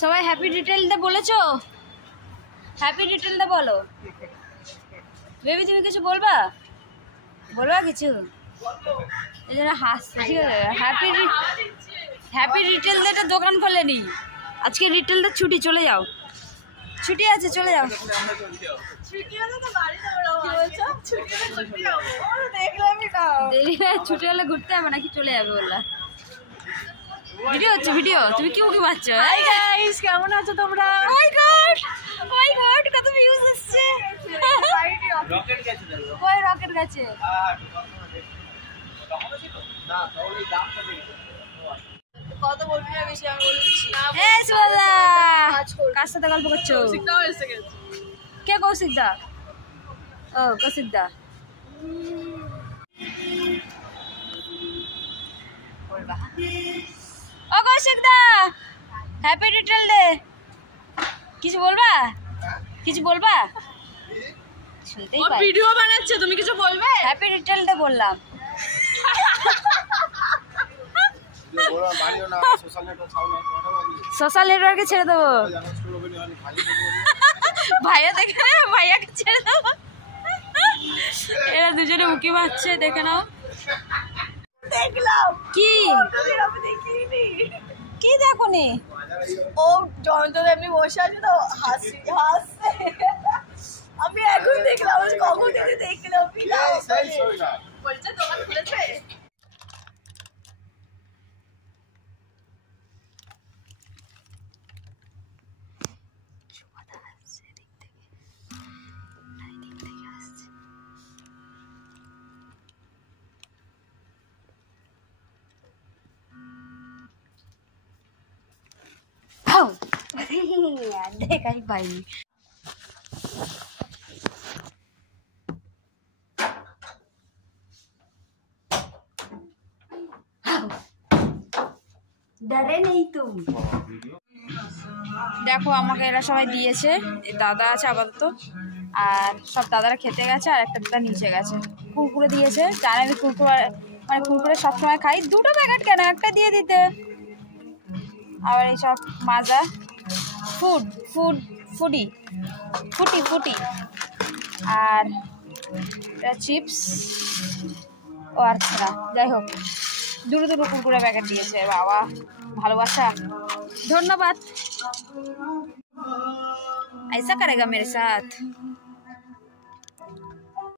সবাই হ্যাপি ডিটেলটা বলেছো? হ্যাপি ডিটেলটা বলো। বেবি তুমি কিছু বলবা? বলবা কিছু? এই জন্য হাসছে, ঠিক আছে? হ্যাপি রিটেলদের একটা দোকান খোলেনি আজকে, রিটেলদের ছুটি, চলে যাও, ছুটি আছে, চলে যাও। ছুটি হলে ঘুরতে হবে নাকি চলে যাবে বললা? ভিডিও হচ্ছে, ভিডিও। তুমি কি উকি মারছো? হাই গাইস, কেমন আছো তোমরা? মাই গড কত ভিউজ আসছে। রকেট গেছে দেখো। কই রকেট গেছে? না তাহলে দামটা দেখো। কত বলবি না বেশি, আমি বলছি না। এ সুদা, কার সাথে গল্প করছো? সিগনাল এসে গেছে। কে কৌশিক দা? ও কৌশিক দা। বলবা ও কৌশিক দা, হ্যাপি ডিটেল ডে। কিছু বলবা? কিছু বলবা? শুনতেই পাই। ভিডিও বানাচ্ছে, তুমি কিছু বলবে? হ্যাপি ডিটেল ডে বললাম। সোশ্যাল নেটওয়ার্কে ছেড়ে দেবো। ভাইয়া দেখে না, ভাইয়াকে ছেড়ে দেবো। এরা দুজনে উকি মারছে, দেখে নাও। দেখলাম কি আমি দেখিনি। কি দেখোনি? ও জয়ন্ত এমনি বসে আছে তো হাসছে। আমি এখন দেখলাম, আমি কখন থেকে দেখলাম। বলছে দোকান খুলেছে। দেখাই পাইনি। ডরে নেই তুমি। দেখো আমাকে এরা সবাই দিয়েছে, দাদা আছে আপাতত, আর সব দাদারা খেতে গেছে, আর একটা দাদা নিচে গেছে। কুরকুরে দিয়েছে, জানে আমি কুরকুরে মানে কুরকুরে সবসময় খাই, দুটো প্যাকেট কেন, একটা দিয়ে দিতে। আবার এইসব মাজা, ফুটি, আর চিপস ও আর ছাড়া, যাই হোক দুটো কুরকুরে প্যাকেট দিয়েছে। বাবা ভালোবাসা, ধন্যবাদ। ऐसा करेगा मेरे साथ।